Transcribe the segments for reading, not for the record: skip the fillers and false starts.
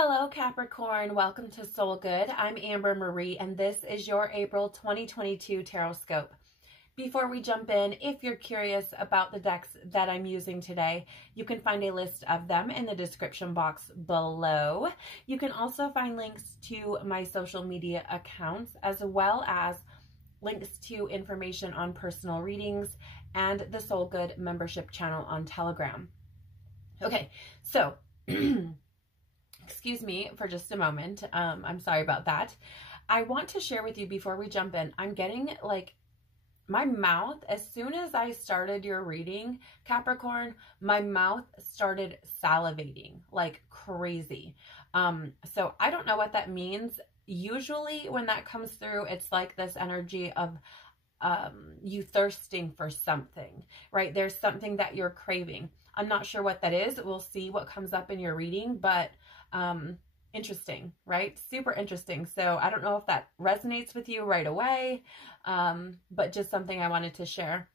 Hello Capricorn, welcome to Soul Good. I'm Amber Marie and this is your April 2022 Tarotscope. Before we jump in, if you're curious about the decks that I'm using today, you can find a list of them in the description box below. You can also find links to my social media accounts as well as links to information on personal readings and the Soul Good membership channel on Telegram. Okay, so excuse me for just a moment. I'm sorry about that. I want to share with you before we jump in, I'm getting like my mouth, as soon as I started your reading, Capricorn, my mouth started salivating like crazy. So I don't know what that means. Usually when that comes through, it's like this energy of you thirsting for something, right? There's something that you're craving. I'm not sure what that is. We'll see what comes up in your reading, but interesting, right? Super interesting. So I don't know if that resonates with you right away, but just something I wanted to share.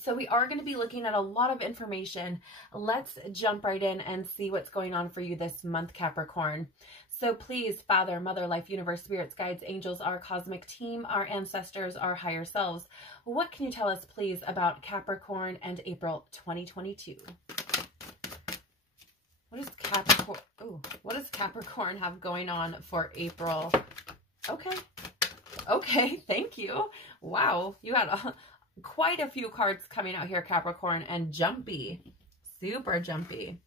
So we are going to be looking at a lot of information. Let's jump right in and see what's going on for you this month, Capricorn. So please, Father, Mother, Life, Universe, Spirits, Guides, Angels, our cosmic team, our ancestors, our higher selves, what can you tell us, please, about Capricorn and April 2022? What does Capricorn have going on for April? Okay, thank you. Wow, you had quite a few cards coming out here, Capricorn, and jumpy, super jumpy.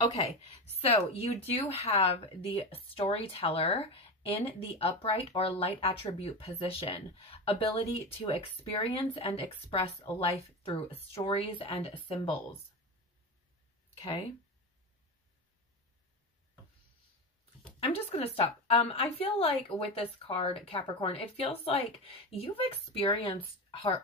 Okay, so you do have the storyteller in the upright or light attribute position, ability to experience and express life through stories and symbols. Okay. I'm just going to stop. I feel like with this card, Capricorn, it feels like you've experienced how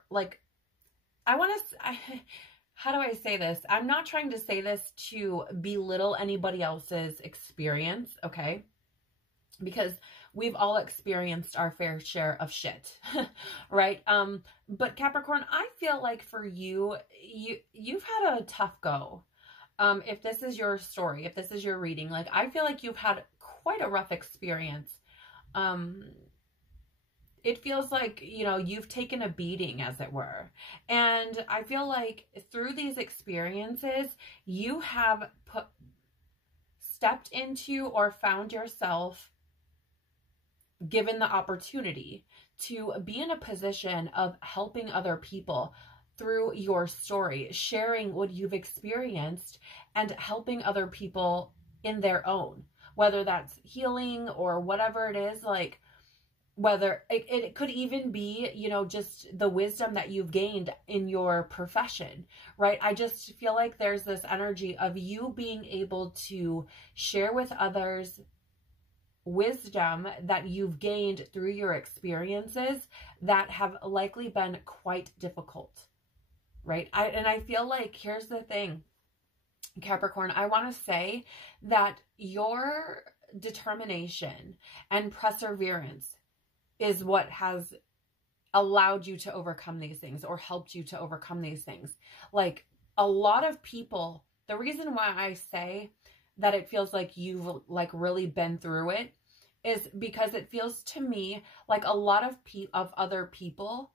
do I say this? I'm not trying to say this to belittle anybody else's experience, okay? Because we've all experienced our fair share of shit, right? But Capricorn, I feel like for you've had a tough go. If this is your story, if this is your reading, like I feel like you've had quite a rough experience. It feels like, you know, you've taken a beating, as it were. And I feel like through these experiences, you have stepped into or found yourself given the opportunity to be in a position of helping other people through your story, sharing what you've experienced and helping other people in their own, whether that's healing or whatever it is, like whether it could even be, you know, just the wisdom that you've gained in your profession, right? I just feel like there's this energy of you being able to share with others wisdom that you've gained through your experiences that have likely been quite difficult. Right? And I feel like, here's the thing, Capricorn, I want to say that your determination and perseverance is what has allowed you to overcome these things or helped you to overcome these things. Like a lot of people, the reason why I say that it feels like you've like really been through it is because it feels to me like a lot of other people,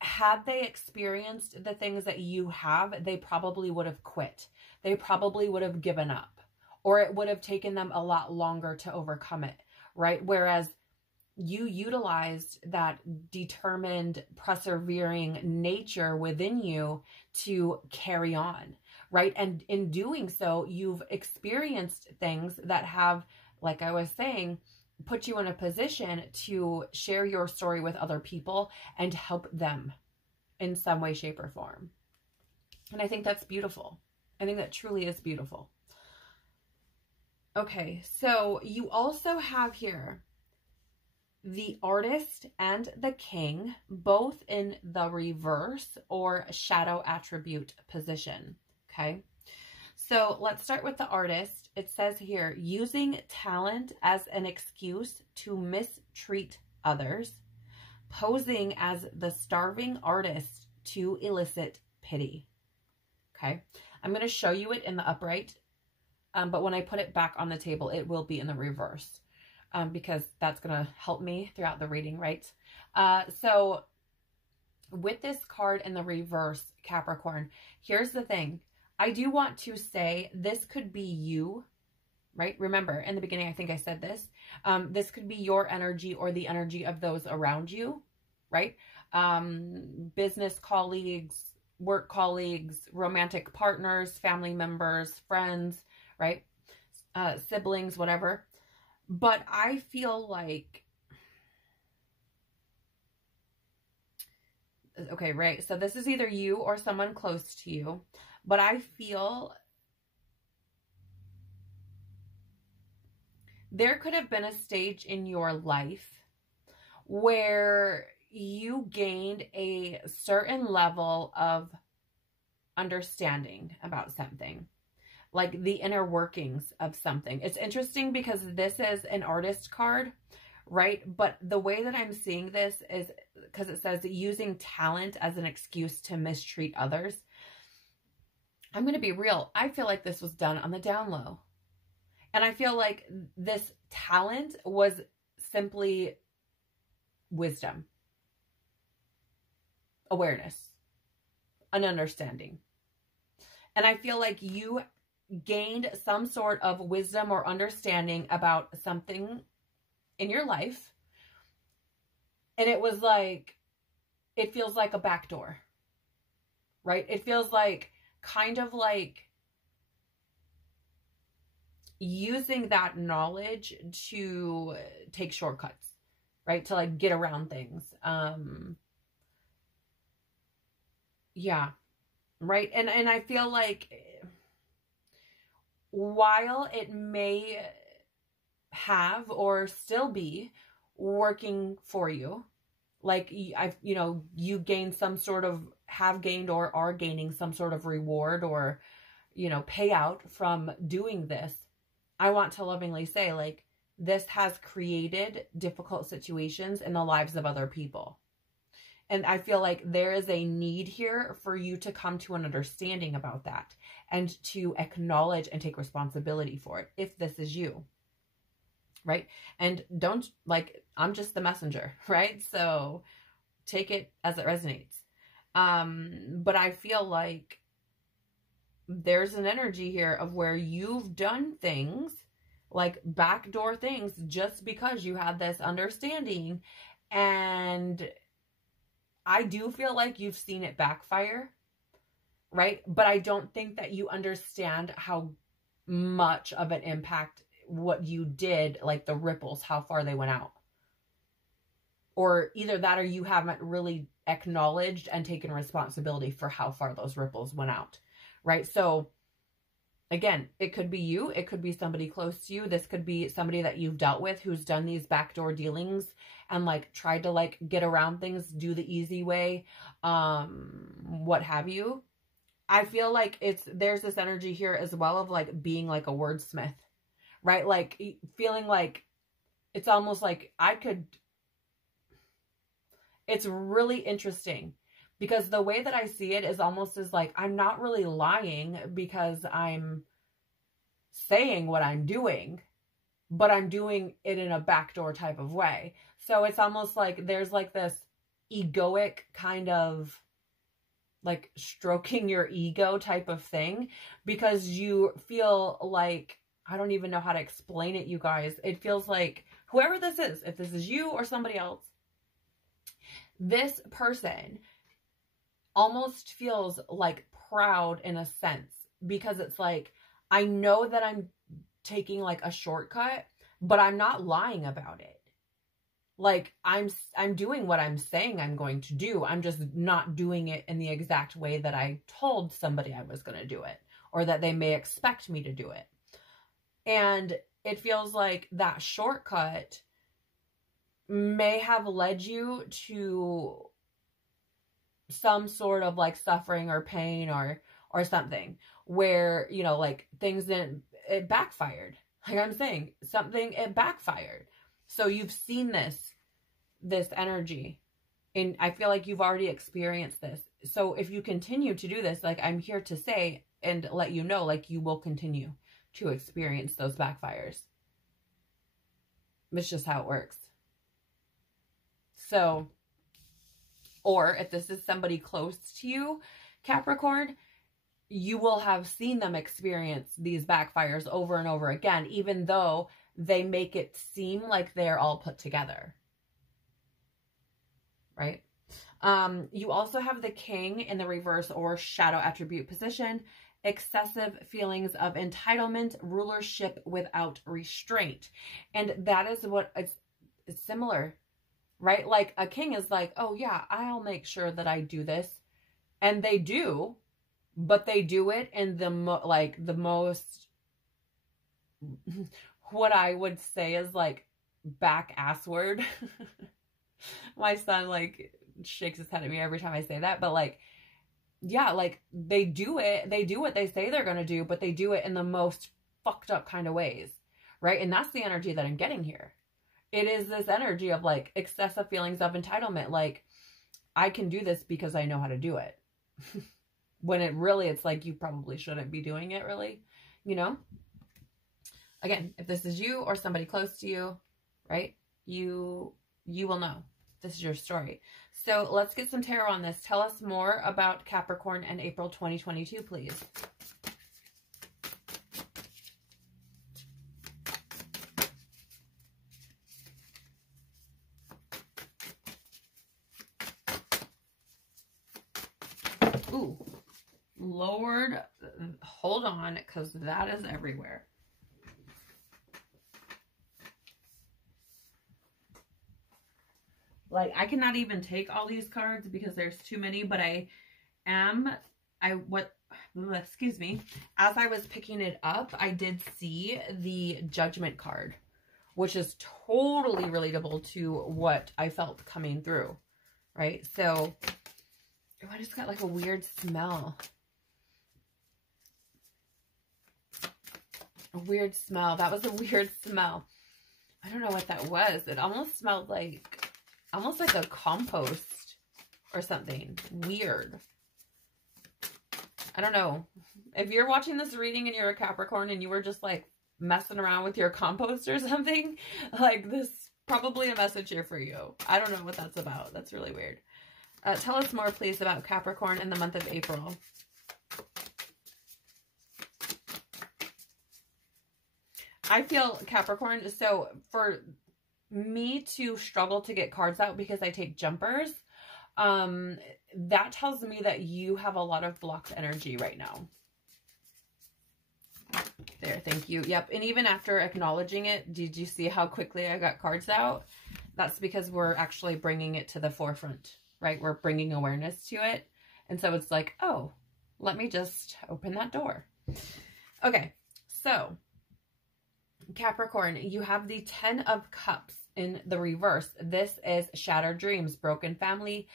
had they experienced the things that you have, they probably would have quit. They probably would have given up, or it would have taken them a lot longer to overcome it, right? Whereas you utilized that determined, persevering nature within you to carry on, right? And in doing so, you've experienced things that have, like I was saying, put you in a position to share your story with other people and help them in some way, shape, or form. And I think that's beautiful. I think that truly is beautiful. Okay, so you also have here the Artist and the King, both in the reverse or shadow attribute position. Okay, so let's start with the Artist. It says here, using talent as an excuse to mistreat others, posing as the starving artist to elicit pity. Okay, I'm going to show you it in the upright But when I put it back on the table, it will be in the reverse, because that's going to help me throughout the reading, right? So with this card in the reverse, Capricorn, here's the thing. I do want to say this could be you, right? Remember, in the beginning, I think I said this. This could be your energy or the energy of those around you, right? Business colleagues, work colleagues, romantic partners, family members, friends, right? Siblings, whatever. But I feel like, okay, right? So this is either you or someone close to you, but I feel there could have been a stage in your life where you gained a certain level of understanding about something, like the inner workings of something. It's interesting because this is an artist card, right? But the way that I'm seeing this is because it says using talent as an excuse to mistreat others. I'm going to be real. I feel like this was done on the down low. And I feel like this talent was simply wisdom, awareness, an understanding. And I feel like you gained some sort of wisdom or understanding about something in your life. And it was like, it feels like a backdoor, right? It feels like kind of like using that knowledge to take shortcuts, right? To like get around things. Yeah, right. And I feel like while it may have or still be working for you, like you gain some sort of, have gained or are gaining some sort of reward or, payout from doing this, I want to lovingly say, like, this has created difficult situations in the lives of other people. And I feel like there is a need here for you to come to an understanding about that and to acknowledge and take responsibility for it if this is you, right? And don't, like, I'm just the messenger, right? So take it as it resonates. But I feel like there's an energy here of where you've done things, like backdoor things, just because you had this understanding. And I do feel like you've seen it backfire, right? But I don't think that you understand how much of an impact what you did, like the ripples, how far they went out. Or either that or you haven't really acknowledged and taken responsibility for how far those ripples went out, right? So again, it could be you. It could be somebody close to you. This could be somebody that you've dealt with who's done these backdoor dealings and like tried to like get around things, do the easy way, what have you. I feel like there's this energy here as well of like being like a wordsmith, right? Like feeling like it's almost like it's really interesting because the way that I see it is almost as like, I'm not really lying because I'm saying what I'm doing, but I'm doing it in a backdoor type of way. So it's almost like there's like this egoic kind of like stroking your ego type of thing because you feel like, I don't even know how to explain it, you guys. It feels like whoever this is, if this is you or somebody else, this person almost feels like proud in a sense because it's like, I know that I'm taking like a shortcut, but I'm not lying about it. Like I'm doing what I'm saying I'm going to do. I'm just not doing it in the exact way that I told somebody I was going to do it or that they may expect me to do it. And it feels like that shortcut may have led you to some sort of like suffering or pain or something where, like things it backfired. Like I'm saying, it backfired. So you've seen this energy and I feel like you've already experienced this. So if you continue to do this, like I'm here to say and let you know, like you will continue to experience those backfires. It's just how it works. So, or if this is somebody close to you, Capricorn, you will have seen them experience these backfires over and over again, even though they make it seem like they're all put together. Right? You also have the King in the reverse or shadow attribute position. Excessive feelings of entitlement, rulership without restraint. And that is what it's similar, right? Like a king is like, oh yeah, I'll make sure that I do this. And they do, but they do it in the most, what I would say is like back ass word. My son like shakes his head at me every time I say that, but like, yeah, like they do what they say they're going to do, but they do it in the most fucked up kind of ways, right? And that's the energy that I'm getting here. It is this energy of like excessive feelings of entitlement. Like, I can do this because I know how to do it. When it's like, you probably shouldn't be doing it really, you know? Again, if this is you or somebody close to you, right? You will know. This is your story. So let's get some tarot on this. Tell us more about Capricorn and April 2022, please. Ooh, Lord, hold on, because that is everywhere. Like, I cannot even take all these cards because there's too many, but excuse me, as I was picking it up, I did see the Judgment card, which is totally relatable to what I felt coming through, right? So, oh, I just got like a weird smell. A weird smell. That was a weird smell. I don't know what that was. It almost smelled like... almost like a compost or something. Weird. I don't know. If you're watching this reading and you're a Capricorn and you were just like messing around with your compost or something, like this probably a message here for you. I don't know what that's about. That's really weird. Tell us more, please, about Capricorn in the month of April. I feel Capricorn, so for me to struggle to get cards out because I take jumpers, that tells me that you have a lot of blocked energy right now. There, thank you. Yep, and even after acknowledging it, did you see how quickly I got cards out? That's because we're actually bringing it to the forefront, right? We're bringing awareness to it. And so it's like, oh, let me just open that door. Okay, so Capricorn, you have the 10 of Cups in the reverse. This is shattered dreams, broken family,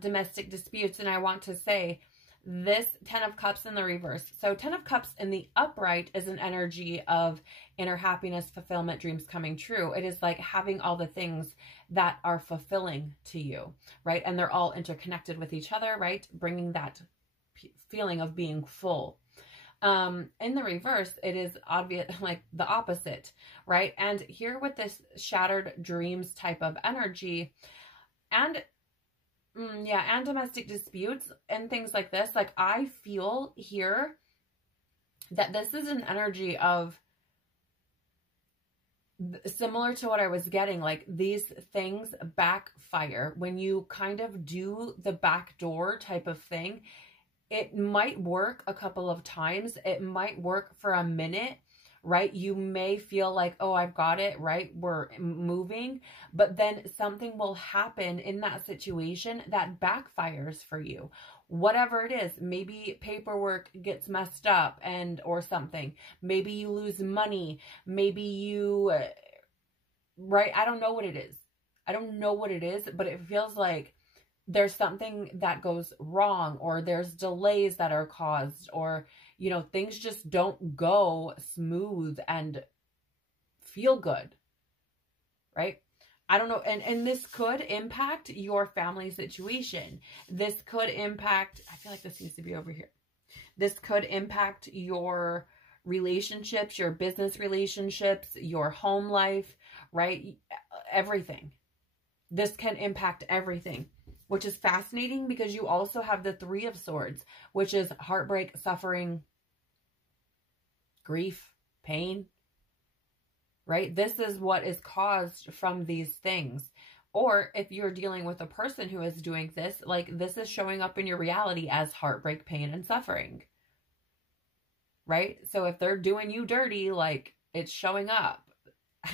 domestic disputes. And I want to say this 10 of Cups in the reverse. So 10 of Cups in the upright is an energy of inner happiness, fulfillment, dreams coming true. It is like having all the things that are fulfilling to you, right? And they're all interconnected with each other, right? Bringing that feeling of being full. In the reverse, it is obvious, like the opposite, right? And here with this shattered dreams type of energy and and domestic disputes and things like this, like I feel here that this is an energy of similar to what I was getting, like these things backfire when you kind of do the backdoor type of thing. It might work a couple of times. It might work for a minute, right? You may feel like, oh, I've got it, right? We're moving. But then something will happen in that situation that backfires for you. Whatever it is, maybe paperwork gets messed up or something. Maybe you lose money. Maybe you, right? I don't know what it is. I don't know what it is, but it feels like there's something that goes wrong, or there's delays that are caused, or, you know, things just don't go smooth and feel good, right? I don't know. And this could impact your family situation. This could impact, I feel like this needs to be over here. This could impact your relationships, your business relationships, your home life, right? Everything. This can impact everything, which is fascinating because you also have the Three of Swords, which is heartbreak, suffering, grief, pain, right? This is what is caused from these things. Or if you're dealing with a person who is doing this, like this is showing up in your reality as heartbreak, pain, and suffering, right? So if they're doing you dirty, like it's showing up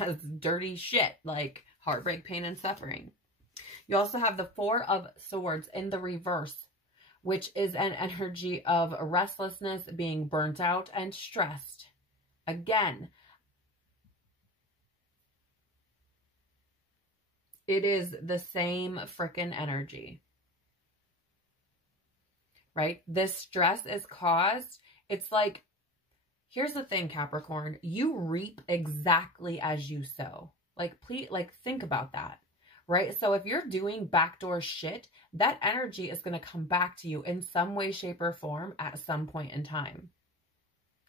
as dirty shit, like heartbreak, pain, and suffering. You also have the Four of Swords in the reverse, which is an energy of restlessness, being burnt out, and stressed. Again, it is the same freaking energy, right? This stress is caused. It's like, here's the thing, Capricorn, you reap exactly as you sow. Like, please, like, think about that, right? So if you're doing backdoor shit, that energy is going to come back to you in some way, shape, or form at some point in time.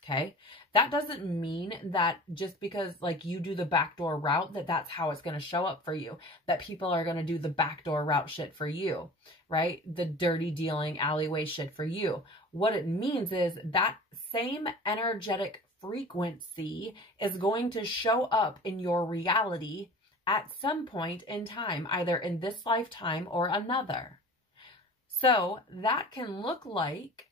Okay. That doesn't mean that just because like you do the backdoor route, that's how it's going to show up for you, that people are going to do the backdoor route shit for you, right? The dirty dealing alleyway shit for you. What it means is that same energetic frequency is going to show up in your reality at some point in time, either in this lifetime or another. So that can look like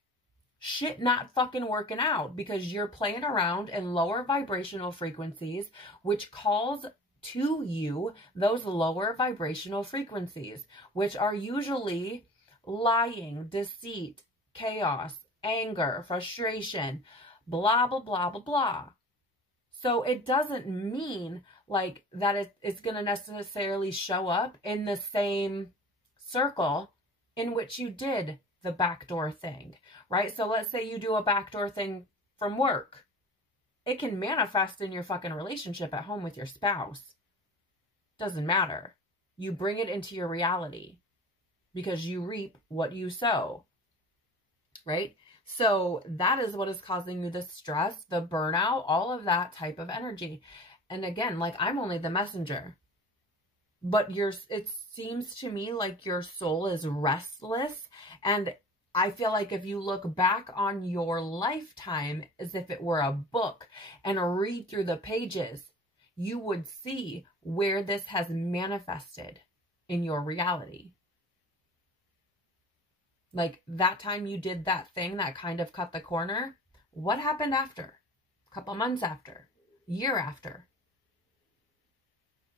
shit not fucking working out because you're playing around in lower vibrational frequencies, which calls to you those lower vibrational frequencies, which are usually lying, deceit, chaos, anger, frustration, blah, blah, blah, blah, blah. So it doesn't mean like that it's going to necessarily show up in the same circle in which you did the backdoor thing, right? So let's say you do a backdoor thing from work. It can manifest in your fucking relationship at home with your spouse. Doesn't matter. You bring it into your reality because you reap what you sow, right? So that is what is causing you the stress, the burnout, all of that type of energy. And again, like I'm only the messenger, but it seems to me like your soul is restless. And I feel like if you look back on your lifetime as if it were a book and read through the pages, you would see where this has manifested in your reality. Like that time you did that thing that kind of cut the corner, what happened after? A couple months after, year after?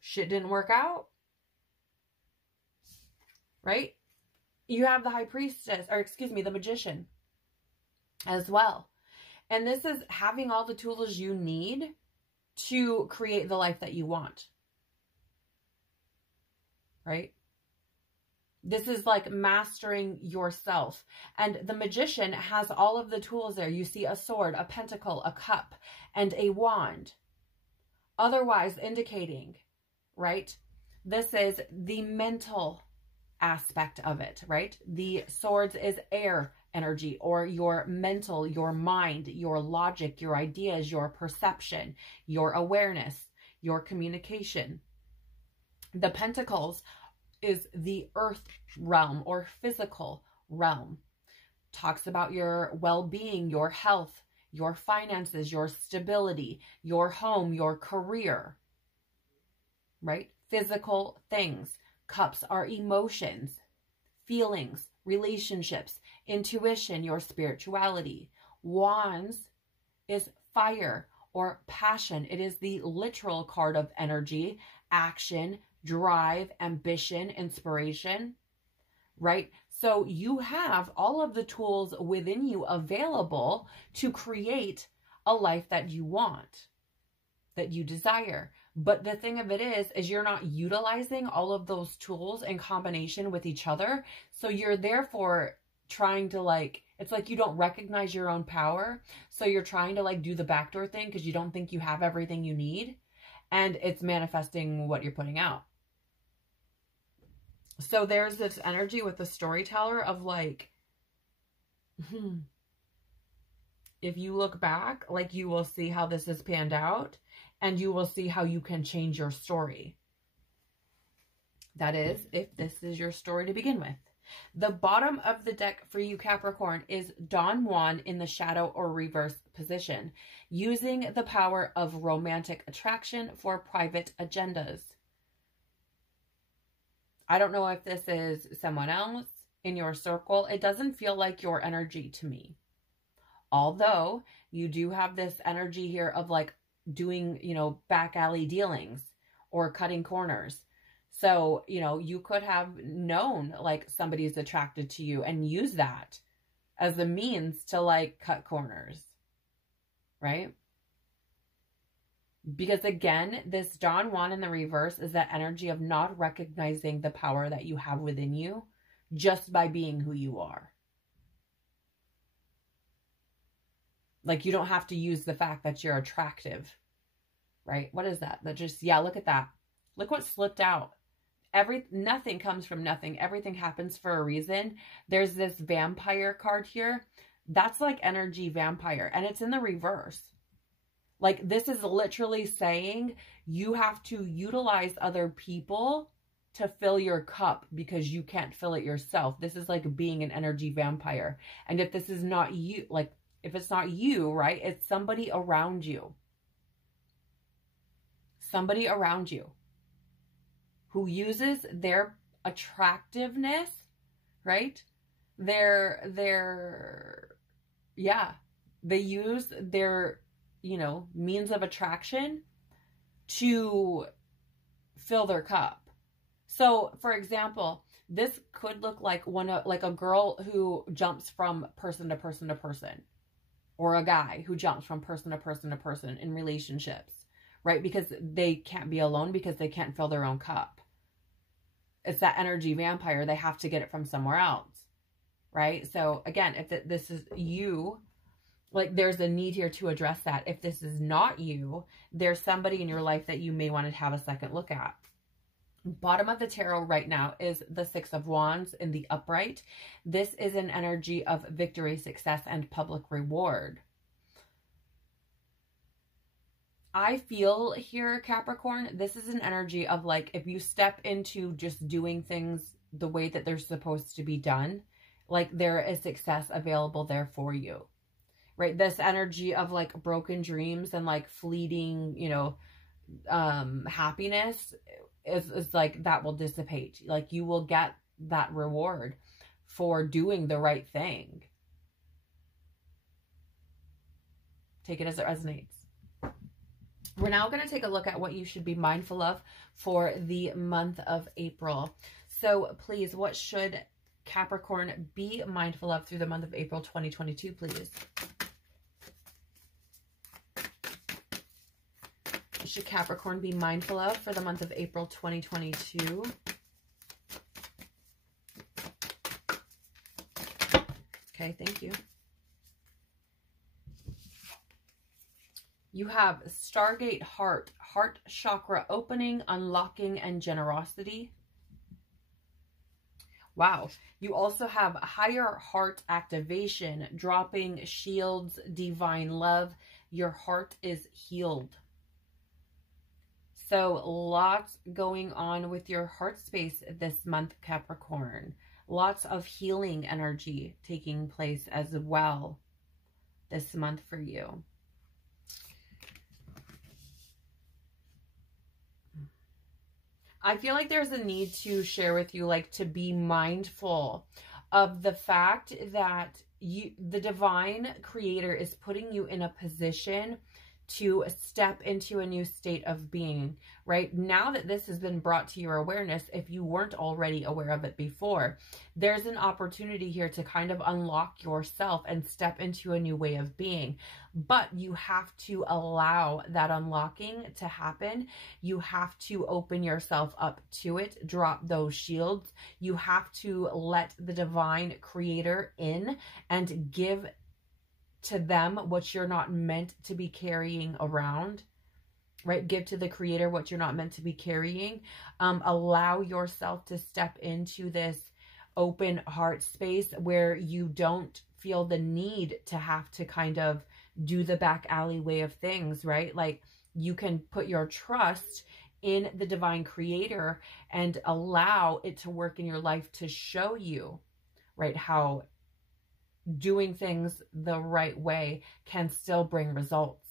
Shit didn't work out, right? You have the High Priestess, or excuse me, the Magician as well. And this is having all the tools you need to create the life that you want, right? This is like mastering yourself. And the Magician has all of the tools there. You see a sword, a pentacle, a cup, and a wand. Otherwise indicating, right? This is the mental aspect of it, right? The swords is air energy, or your mental, your mind, your logic, your ideas, your perception, your awareness, your communication. The pentacles is the earth realm or physical realm. Talks about your well-being, your health, your finances, your stability, your home, your career, right? Physical things. Cups are emotions, feelings, relationships, intuition, your spirituality. Wands is fire or passion. It is the literal card of energy, action, drive, ambition, inspiration, right? So you have all of the tools within you available to create a life that you want, that you desire. But the thing of it is you're not utilizing all of those tools in combination with each other. So you're therefore trying to like, it's like you don't recognize your own power. So you're trying to like do the backdoor thing because you don't think you have everything you need. And it's manifesting what you're putting out. So there's this energy with the storyteller of like, if you look back, like, you will see how this is panned out, and you will see how you can change your story. That is, if this is your story to begin with. The bottom of the deck for you, Capricorn, is Don Juan in the shadow or reverse position, using the power of romantic attraction for private agendas. I don't know if this is someone else in your circle. It doesn't feel like your energy to me. Although you do have this energy here of like doing, you know, back alley dealings or cutting corners. So, you know, you could have known like somebody's attracted to you and use that as a means to like cut corners, right? Because again, this Don Juan in the reverse is that energy of not recognizing the power that you have within you just by being who you are. Like, you don't have to use the fact that you're attractive, right? What is that? That just, yeah, look at that. Look what slipped out. Nothing comes from nothing. Everything happens for a reason. There's this vampire card here. That's like energy vampire, and it's in the reverse. Like, this is literally saying you have to utilize other people to fill your cup because you can't fill it yourself. This is like being an energy vampire. And if this is not you, like, if it's not you, right, it's somebody around you. Somebody around you who uses their attractiveness, right? They use their, you know, means of attraction to fill their cup. So, for example, this could look like like a girl who jumps from person to person to person, or a guy who jumps from person to person to person in relationships, right? Because they can't be alone because they can't fill their own cup. It's that energy vampire. They have to get it from somewhere else, right? So again, if this is you, like, there's a need here to address that. If this is not you, there's somebody in your life that you may want to have a second look at. Bottom of the tarot right now is the Six of Wands in the upright. This is an energy of victory, success, and public reward. I feel here, Capricorn, this is an energy of like, if you step into just doing things the way that they're supposed to be done, like, there is success available there for you, right? This energy of like broken dreams and like fleeting, you know, happiness is like, that will dissipate. Like, you will get that reward for doing the right thing. Take it as it resonates. We're now going to take a look at what you should be mindful of for the month of April. So please, what should Capricorn be mindful of through the month of April 2022, please? What should Capricorn be mindful of for the month of April 2022? Okay, thank you. You have Stargate Heart, heart chakra opening, unlocking, and generosity. Wow. You also have higher heart activation, dropping shields, divine love. Your heart is healed. So lots going on with your heart space this month, Capricorn. Lots of healing energy taking place as well this month for you. I feel like there's a need to share with you, like, to be mindful of the fact that the divine creator is putting you in a position to step into a new state of being, right? Now that this has been brought to your awareness, if you weren't already aware of it before, there's an opportunity here to kind of unlock yourself and step into a new way of being. But you have to allow that unlocking to happen. You have to open yourself up to it, drop those shields. You have to let the divine creator in and give to them what you're not meant to be carrying around, right? Give to the creator what you're not meant to be carrying. Allow yourself to step into this open heart space where you don't feel the need to have to kind of do the back alley way of things, right? Like you can put your trust in the divine creator and allow it to work in your life to show you, right, how doing things the right way can still bring results.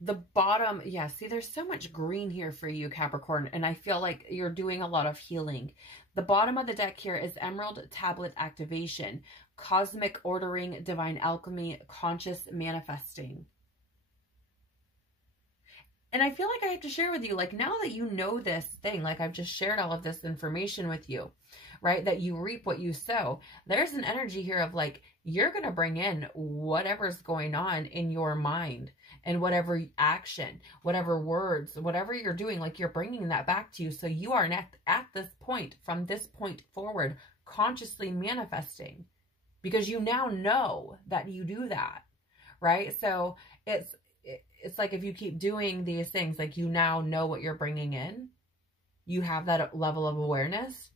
The bottom, yeah, see, there's so much green here for you, Capricorn, and I feel like you're doing a lot of healing. The bottom of the deck here is Emerald Tablet Activation, Cosmic Ordering, Divine Alchemy, Conscious Manifesting. And I feel like I have to share with you, like, now that you know this thing, like I've just shared all of this information with you, right? That you reap what you sow. There's an energy here of like, you're going to bring in whatever's going on in your mind and whatever action, whatever words, whatever you're doing, like you're bringing that back to you. So you are at this point, from this point forward, consciously manifesting because you now know that you do that, right? So it's like if you keep doing these things, like you now know what you're bringing in. You have that level of awareness.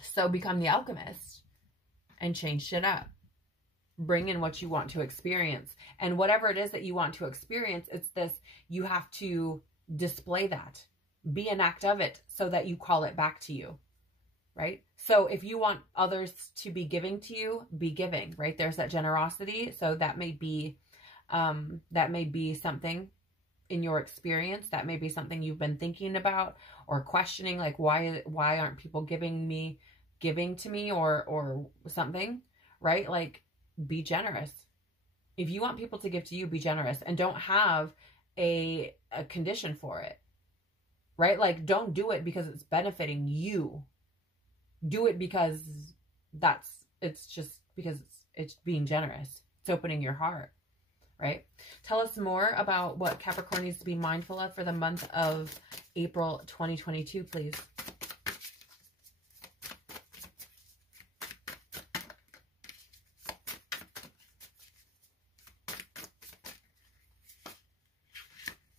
So become the alchemist and change shit up. Bring in what you want to experience. And whatever it is that you want to experience, it's this, you have to display that. Be an act of it so that you call it back to you, right? So if you want others to be giving to you, be giving, right? There's that generosity. So that may be something in your experience. That may be something you've been thinking about or questioning, like why aren't people giving to me or something, right? Like, be generous. If you want people to give to you, be generous, and don't have a condition for it, right? Like, don't do it because it's benefiting you. Do it because it's just because it's being generous. It's opening your heart. Right? Tell us more about what Capricorn needs to be mindful of for the month of April 2022, please.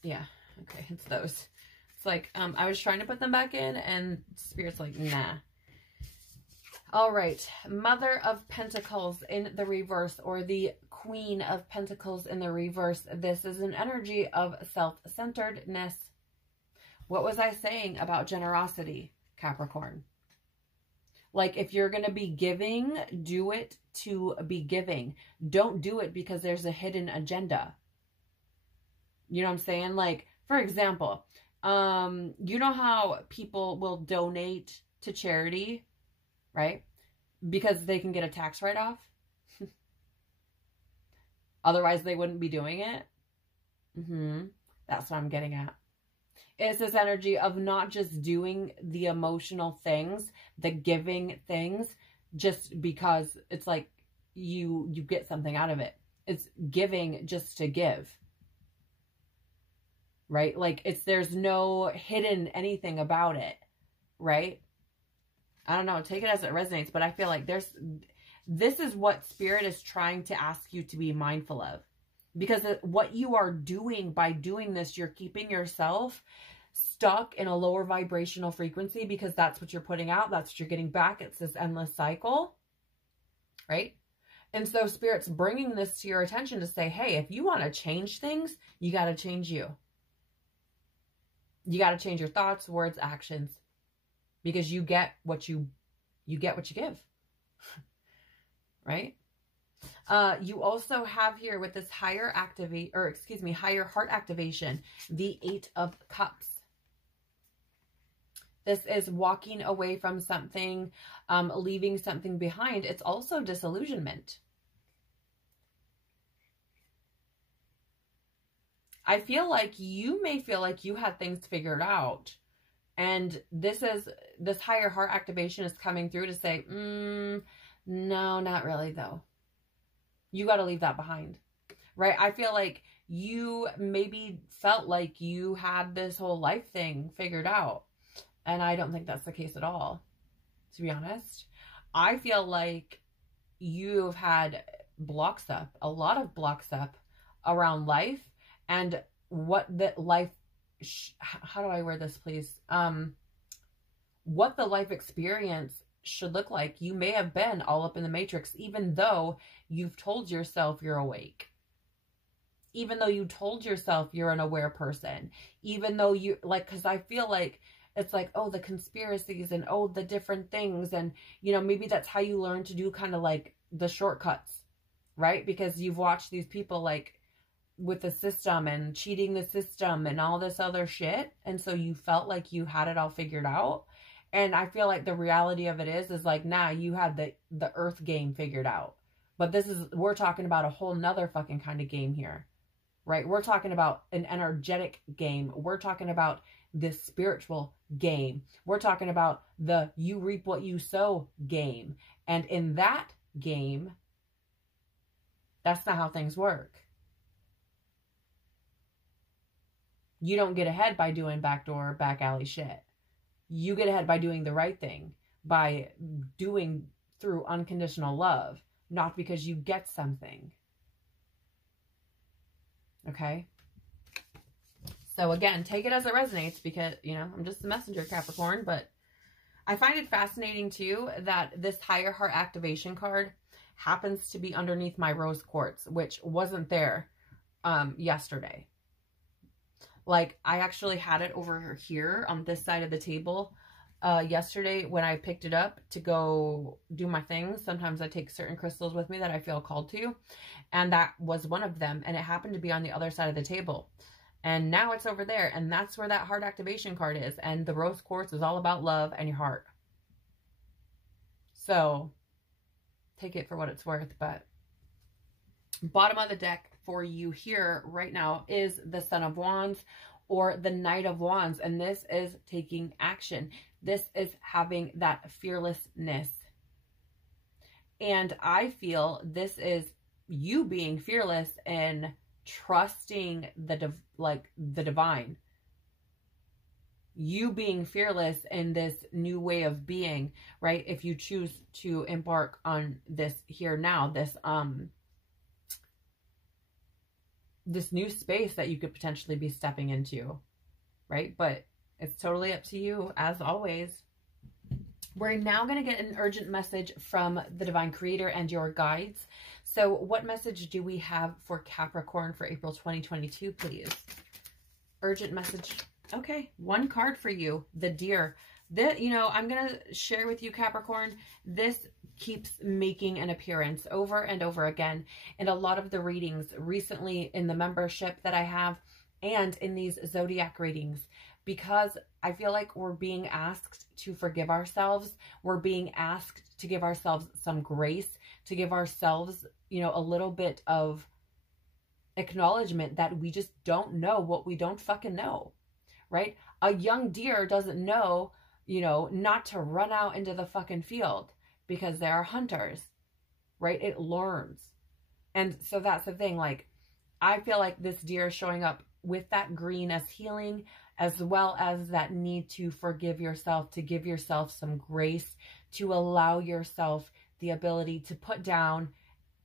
Yeah, okay, it's those. It's like, I was trying to put them back in and Spirit's like, nah. All right, Mother of Pentacles in the reverse, or the Queen of Pentacles in the reverse. This is an energy of self-centeredness. What was I saying about generosity, Capricorn? Like, if you're going to be giving, do it to be giving. Don't do it because there's a hidden agenda. You know what I'm saying? Like, for example, you know how people will donate to charity, right? Because they can get a tax write-off. Otherwise, they wouldn't be doing it. That's what I'm getting at. It's this energy of not just doing the emotional things, the giving things, just because it's like you get something out of it. It's giving just to give. Right? Like, there's no hidden anything about it. Right? I don't know. Take it as it resonates, but I feel like this is what Spirit is trying to ask you to be mindful of. Because what you are doing by doing this, you're keeping yourself stuck in a lower vibrational frequency because that's what you're putting out. That's what you're getting back. It's this endless cycle, right? And so Spirit's bringing this to your attention to say, hey, if you want to change things, you got to change you. You got to change your thoughts, words, actions, because you get what you give, right? You also have here with this higher heart activation, the 8 of Cups. This is walking away from something, leaving something behind. It's also disillusionment. I feel like you may feel like you had things figured out. And this higher heart activation is coming through to say, no, not really though. You got to leave that behind, right? I feel like you maybe felt like you had this whole life thing figured out. And I don't think that's the case at all, to be honest. I feel like you've had blocks up, a lot of blocks up around life and what the life, how do I word this, please? What the life experience should look like. You may have been all up in the matrix, even though you've told yourself you're awake. Even though you told yourself you're an aware person. Even though you, like, because I feel like it's like, oh, the conspiracies and, oh, the different things. And, you know, maybe that's how you learn to do kind of like the shortcuts, right? Because you've watched these people like with the system and cheating the system and all this other shit. And so you felt like you had it all figured out. And I feel like the reality of it is like, nah, you had the earth game figured out. But we're talking about a whole nother fucking kind of game here, right? We're talking about an energetic game. We're talking about this spiritual game. We're talking about the you reap what you sow game. And in that game, that's not how things work. You don't get ahead by doing backdoor, back alley shit. You get ahead by doing the right thing, by doing through unconditional love, not because you get something. Okay? So again, take it as it resonates because, you know, I'm just a messenger, Capricorn, but I find it fascinating too that this higher heart activation card happens to be underneath my rose quartz, which wasn't there yesterday. Like, I actually had it over here on this side of the table yesterday when I picked it up to go do my things. Sometimes I take certain crystals with me that I feel called to, and that was one of them, and it happened to be on the other side of the table. And now it's over there, and that's where that heart activation card is. And the rose quartz is all about love and your heart. So take it for what it's worth. But bottom of the deck for you here right now is the Son of Wands or the Knight of Wands. And this is taking action. This is having that fearlessness. And I feel this is you being fearless and trusting the divine. You being fearless in this new way of being, right? If you choose to embark on this here now, this new space that you could potentially be stepping into, right? But it's totally up to you, as always. We're now going to get an urgent message from the Divine Creator and your guides. So what message do we have for Capricorn for April 2022, please? Urgent message. Okay, one card for you, the Deer. You know, I'm going to share with you, Capricorn, this keeps making an appearance over and over again in a lot of the readings recently in the membership that I have and in these Zodiac readings, because I feel like we're being asked to forgive ourselves. We're being asked to give ourselves some grace, to give ourselves, you know, a little bit of acknowledgement that we just don't know what we don't fucking know, right? A young deer doesn't know, you know, not to run out into the fucking field because there are hunters, right? It learns. And so that's the thing. Like, I feel like this deer is showing up with that green as healing, as well as that need to forgive yourself, to give yourself some grace, to allow yourself the ability to put down,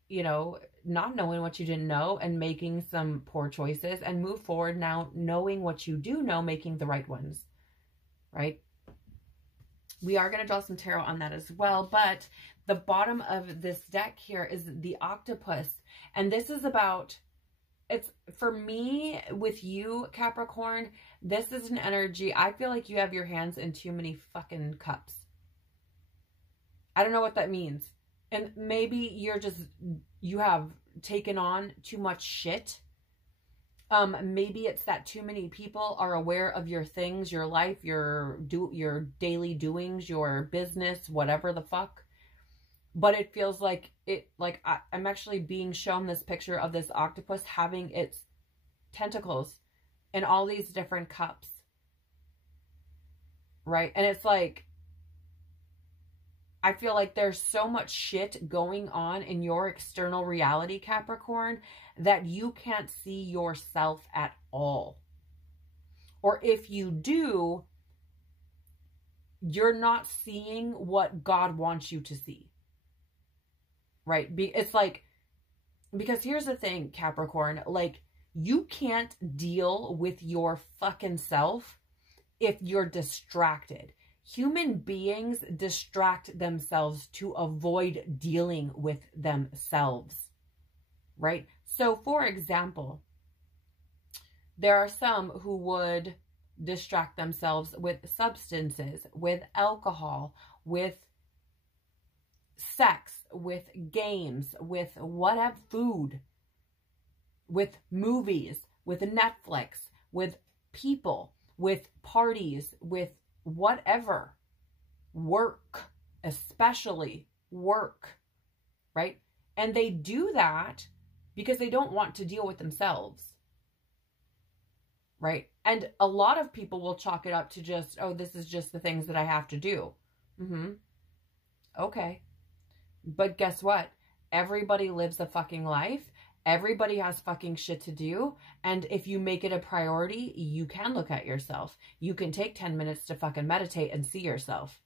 you know, not knowing what you didn't know and making some poor choices, and move forward now knowing what you do know, making the right ones, right? We are going to draw some tarot on that as well, but the bottom of this deck here is the octopus. And this is about, it's for me with you, Capricorn, this is an energy. I feel like you have your hands in too many fucking cups. I don't know what that means. And maybe you have taken on too much shit. Maybe it's that too many people are aware of your things, your life, your daily doings, your business, whatever the fuck. But it feels like I'm actually being shown this picture of this octopus having its tentacles in all these different cups, right? And it's like, I feel like there's so much shit going on in your external reality, Capricorn, that you can't see yourself at all. Or if you do, you're not seeing what God wants you to see. Right? It's like, because here's the thing, Capricorn, like, you can't deal with your fucking self if you're distracted. Human beings distract themselves to avoid dealing with themselves, right? So, for example, there are some who would distract themselves with substances, with alcohol, with sex, with games, with whatever, food, with movies, with Netflix, with people, with parties, with whatever, work, especially work, right? And they do that because they don't want to deal with themselves, right? And a lot of people will chalk it up to just, oh, this is just the things that I have to do. Okay. But guess what? Everybody lives a fucking life. Everybody has fucking shit to do. And if you make it a priority, you can look at yourself. You can take 10 minutes to fucking meditate and see yourself.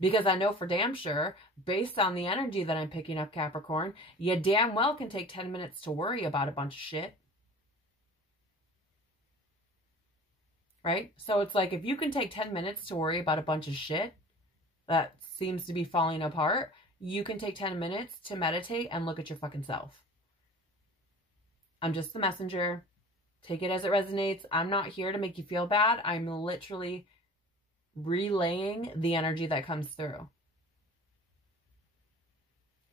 Because I know for damn sure, based on the energy that I'm picking up, Capricorn, you damn well can take 10 minutes to worry about a bunch of shit. Right? So it's like, if you can take 10 minutes to worry about a bunch of shit that seems to be falling apart, you can take 10 minutes to meditate and look at your fucking self. I'm just the messenger. Take it as it resonates. I'm not here to make you feel bad. I'm literally relaying the energy that comes through.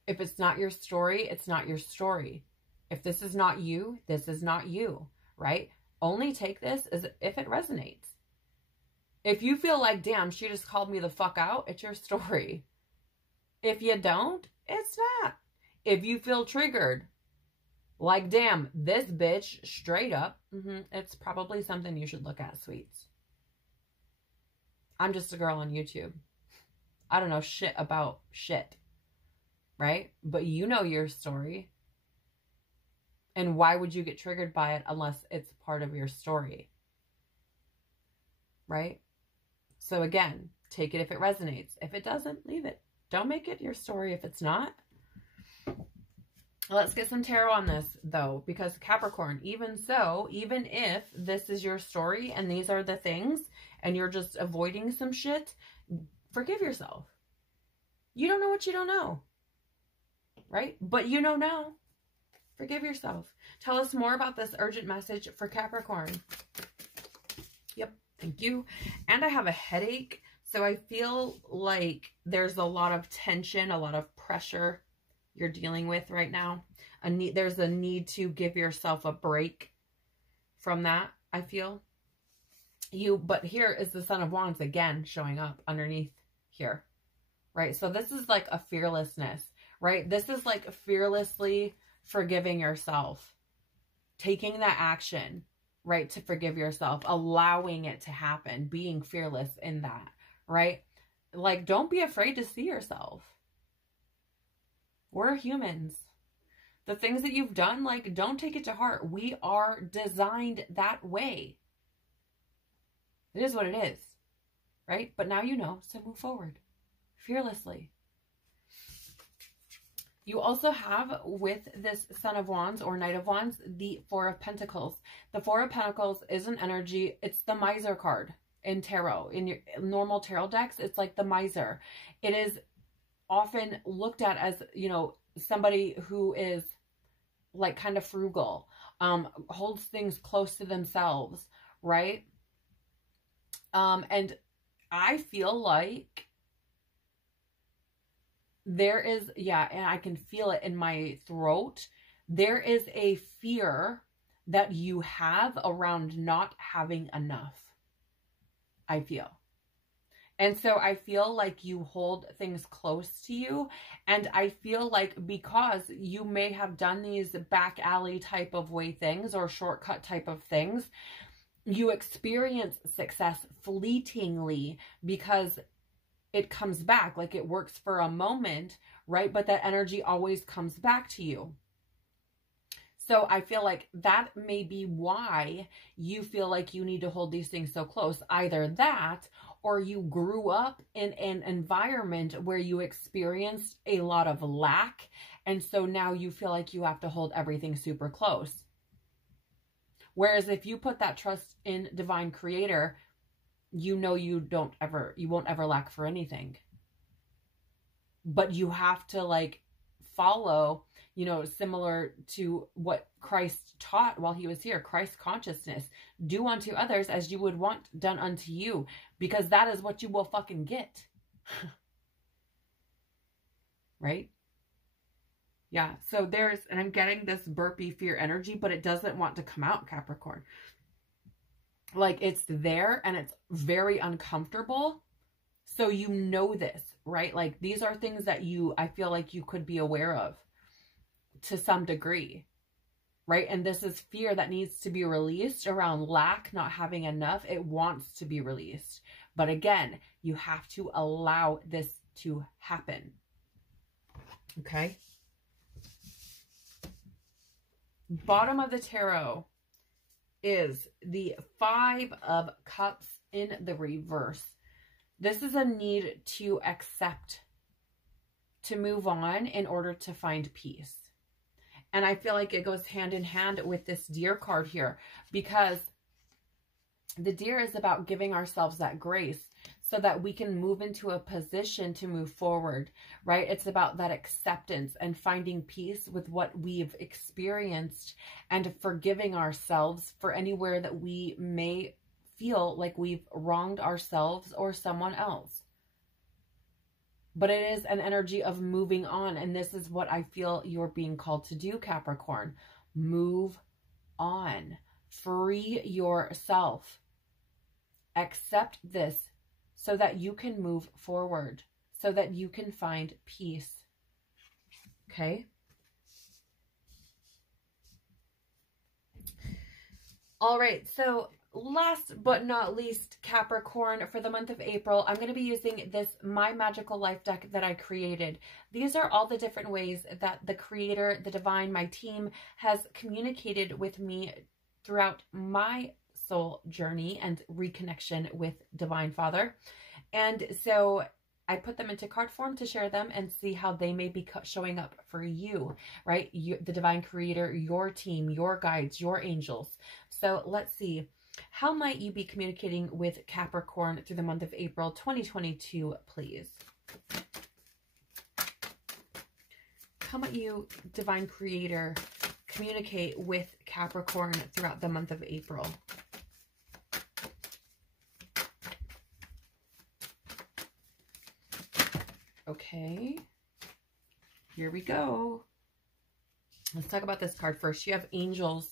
If it's not your story, it's not your story. If this is not you, this is not you, right? Only take this as if it resonates. If you feel like, damn, she just called me the fuck out, it's your story. If you don't, it's not. If you feel triggered, like, damn, this bitch, straight up, it's probably something you should look at, sweets. I'm just a girl on YouTube. I don't know shit about shit, right? But you know your story. And why would you get triggered by it unless it's part of your story? Right? So again, take it if it resonates. If it doesn't, leave it. Don't make it your story if it's not. Let's get some tarot on this, though, because Capricorn, even so, even if this is your story and these are the things and you're just avoiding some shit, forgive yourself. You don't know what you don't know, right? But you know now. Forgive yourself. Tell us more about this urgent message for Capricorn. Yep, thank you. And I have a headache, so I feel like there's a lot of tension, a lot of pressure you're dealing with right now. There's a need to give yourself a break from that, I feel. But here is the Son of Wands again showing up underneath here, right? So this is like a fearlessness, right? This is like fearlessly forgiving yourself, taking that action, right, to forgive yourself, allowing it to happen, being fearless in that, right? Like, don't be afraid to see yourself. We're humans. The things that you've done, like, don't take it to heart. We are designed that way. It is what it is, right? But now you know, so move forward fearlessly. You also have, with this Son of Wands or Knight of Wands, the Four of Pentacles. The Four of Pentacles is an energy. It's the miser card in tarot. In your normal tarot decks, it's like the miser. It is often looked at as, you know, somebody who is like kind of frugal, holds things close to themselves, right? And I feel like there is, yeah, and I can feel it in my throat. There is a fear that you have around not having enough, I feel. And so I feel like you hold things close to you. And I feel like because you may have done these back alley type of way things or shortcut type of things, you experience success fleetingly because it comes back, like it works for a moment, right? But that energy always comes back to you. So I feel like that may be why you feel like you need to hold these things so close. Either that, or you grew up in an environment where you experienced a lot of lack. And so now you feel like you have to hold everything super close. Whereas if you put that trust in divine creator, you know you won't ever lack for anything. But you have to like follow, you know, similar to what Christ taught while he was here, Christ consciousness. Do unto others as you would want done unto you, because that is what you will fucking get. Right? Yeah, so and I'm getting this burpee fear energy, but it doesn't want to come out, Capricorn. Like, it's there and it's very uncomfortable. So you know this, right? Like, these are things that I feel like you could be aware of to some degree, right? And this is fear that needs to be released around lack, not having enough. It wants to be released. But again, you have to allow this to happen. Okay? Bottom of the tarot is the Five of Cups in the reverse. This is a need to accept, to move on in order to find peace. And I feel like it goes hand in hand with this Deer card here, because the Deer is about giving ourselves that grace so that we can move into a position to move forward, right? It's about that acceptance and finding peace with what we've experienced and forgiving ourselves for anywhere that we may feel like we've wronged ourselves or someone else. But it is an energy of moving on, and this is what I feel you're being called to do, Capricorn. Move on. Free yourself. Accept this so that you can move forward, so that you can find peace. Okay? All right, so last but not least, Capricorn, for the month of April, I'm going to be using this My Magical Life deck that I created. These are all the different ways that the creator, the divine, my team has communicated with me throughout my soul journey and reconnection with Divine Father. And so I put them into card form to share them and see how they may be showing up for you, right? The divine creator, your team, your guides, your angels. So let's see. How might you be communicating with Capricorn through the month of April 2022, please? How might you, divine creator, communicate with Capricorn throughout the month of April? Okay, here we go. Let's talk about this card first. You have angels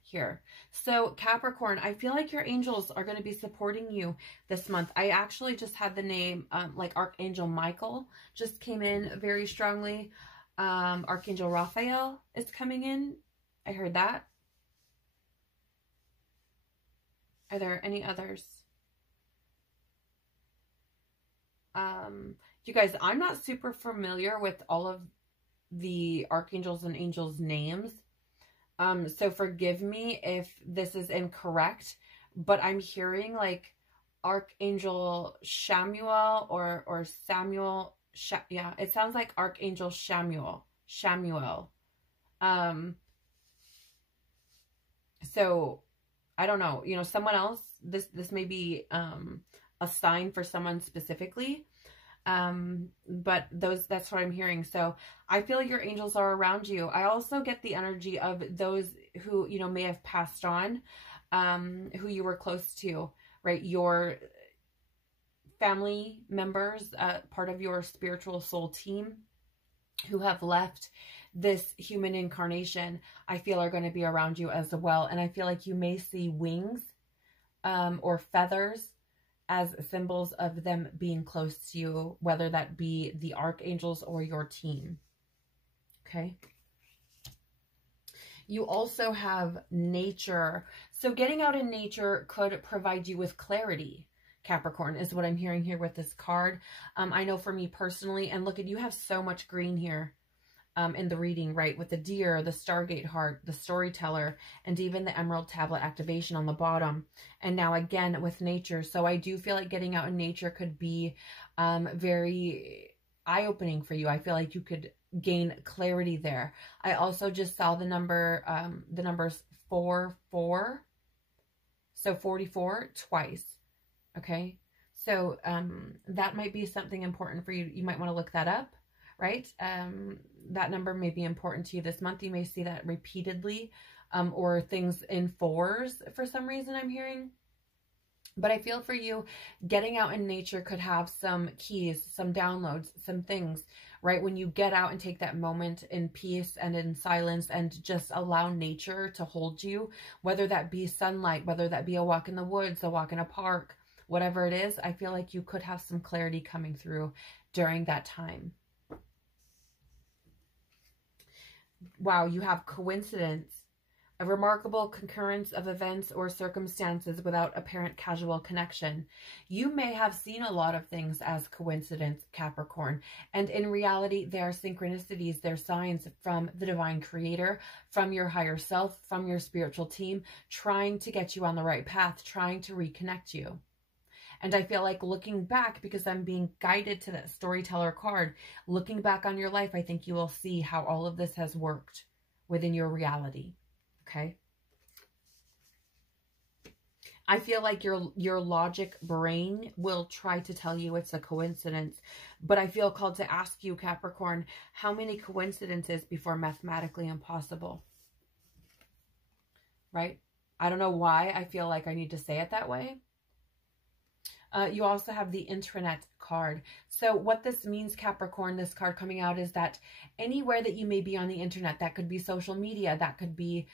here. So Capricorn, I feel like your angels are going to be supporting you this month. I actually just had the name, like Archangel Michael just came in very strongly. Archangel Raphael is coming in. I heard that. Are there any others? You guys, I'm not super familiar with all of the archangels and angels names. So forgive me if this is incorrect, but I'm hearing like Archangel Shamuel or Samuel. Yeah, it sounds like Archangel Shamuel. So I don't know, you know, someone else, this may be a sign for someone specifically. But that's what I'm hearing. So I feel like your angels are around you. I also get the energy of those who, you know, may have passed on, who you were close to, right? Your family members, part of your spiritual soul team who have left this human incarnation, I feel are going to be around you as well. And I feel like you may see wings, or feathers as symbols of them being close to you, whether that be the archangels or your team. Okay. You also have nature. So getting out in nature could provide you with clarity, Capricorn, is what I'm hearing here with this card. I know for me personally, and look at, you have so much green here. In the reading, right, with the deer, the Stargate heart, the storyteller, and even the emerald tablet activation on the bottom. And now again with nature. So I do feel like getting out in nature could be very eye-opening for you. I feel like you could gain clarity there. I also just saw the numbers 4, 4. So 44 twice. Okay. So that might be something important for you. You might want to look that up, right? That number may be important to you this month. You may see that repeatedly, or things in 4s for some reason I'm hearing. But I feel for you, getting out in nature could have some keys, some downloads, some things, right? When you get out and take that moment in peace and in silence and just allow nature to hold you, whether that be sunlight, whether that be a walk in the woods, a walk in a park, whatever it is, I feel like you could have some clarity coming through during that time. Wow, you have coincidence. A remarkable concurrence of events or circumstances without apparent casual connection. You may have seen a lot of things as coincidence, Capricorn, and in reality, they are synchronicities. They're signs from the divine creator, from your higher self, from your spiritual team, trying to get you on the right path, trying to reconnect you. And I feel like looking back, because I'm being guided to that storyteller card, looking back on your life, I think you will see how all of this has worked within your reality. Okay. I feel like your logic brain will try to tell you it's a coincidence, but I feel called to ask you, Capricorn, how many coincidences before mathematically impossible? Right? I don't know why I feel like I need to say it that way. You also have the intranet card. So what this means, Capricorn, this card coming out, is that anywhere that you may be on the internet, that could be social media, that could be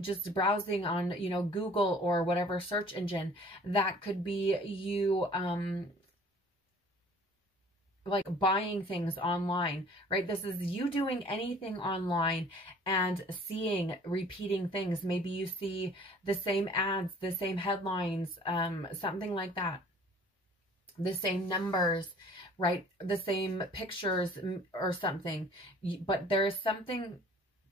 just browsing on, you know, Google or whatever search engine, that could be you like buying things online, right? This is you doing anything online and seeing repeating things. Maybe you see the same ads, the same headlines, something like that. The same numbers, right? The same pictures or something. But there is something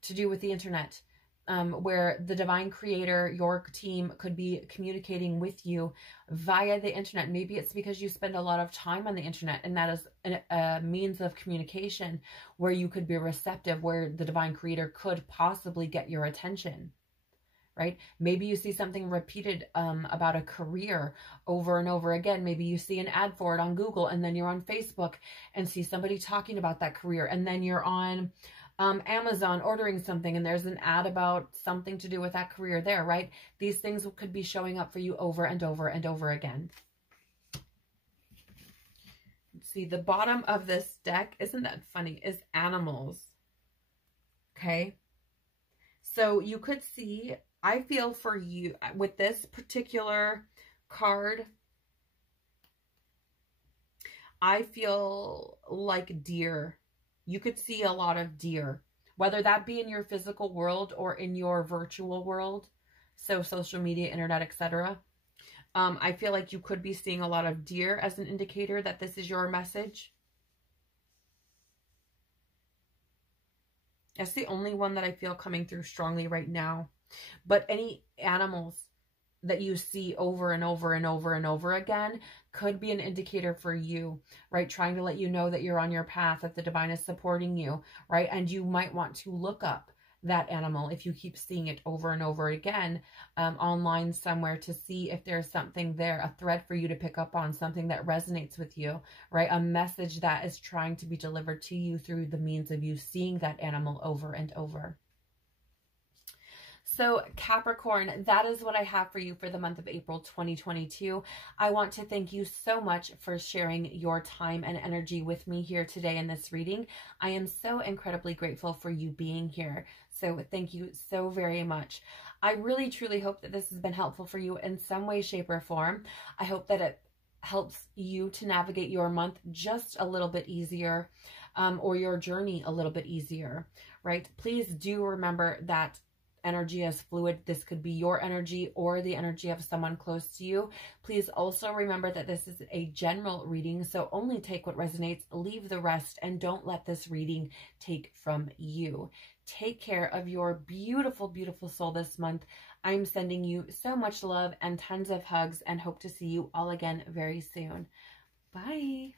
to do with the internet where the divine creator, your team, could be communicating with you via the internet. Maybe it's because you spend a lot of time on the internet, and that is a means of communication where you could be receptive, where the divine creator could possibly get your attention. Right? Maybe you see something repeated about a career over and over again. Maybe you see an ad for it on Google, and then you're on Facebook and see somebody talking about that career. And then you're on Amazon ordering something, and there's an ad about something to do with that career there, right? These things could be showing up for you over and over and over again. Let's see, the bottom of this deck, isn't that funny, is animals. Okay? So you could see, I feel for you with this particular card, I feel like deer. You could see a lot of deer, whether that be in your physical world or in your virtual world. So social media, internet, etc. I feel like you could be seeing a lot of deer as an indicator that this is your message. That's the only one that I feel coming through strongly right now. But any animals that you see over and over and over and over again could be an indicator for you, right? Trying to let you know that you're on your path, that the divine is supporting you, right? And you might want to look up that animal if you keep seeing it over and over again online somewhere, to see if there's something there, a thread for you to pick up on, something that resonates with you, right? A message that is trying to be delivered to you through the means of you seeing that animal over and over. So Capricorn, that is what I have for you for the month of April 2022. I want to thank you so much for sharing your time and energy with me here today in this reading. I am so incredibly grateful for you being here. So thank you so very much. I really, truly hope that this has been helpful for you in some way, shape, or form. I hope that it helps you to navigate your month just a little bit easier, or your journey a little bit easier, right? Please do remember that energy is fluid. This could be your energy or the energy of someone close to you. Please also remember that this is a general reading, so only take what resonates, leave the rest, and don't let this reading take from you. Take care of your beautiful, beautiful soul this month. I'm sending you so much love and tons of hugs, and hope to see you all again very soon. Bye.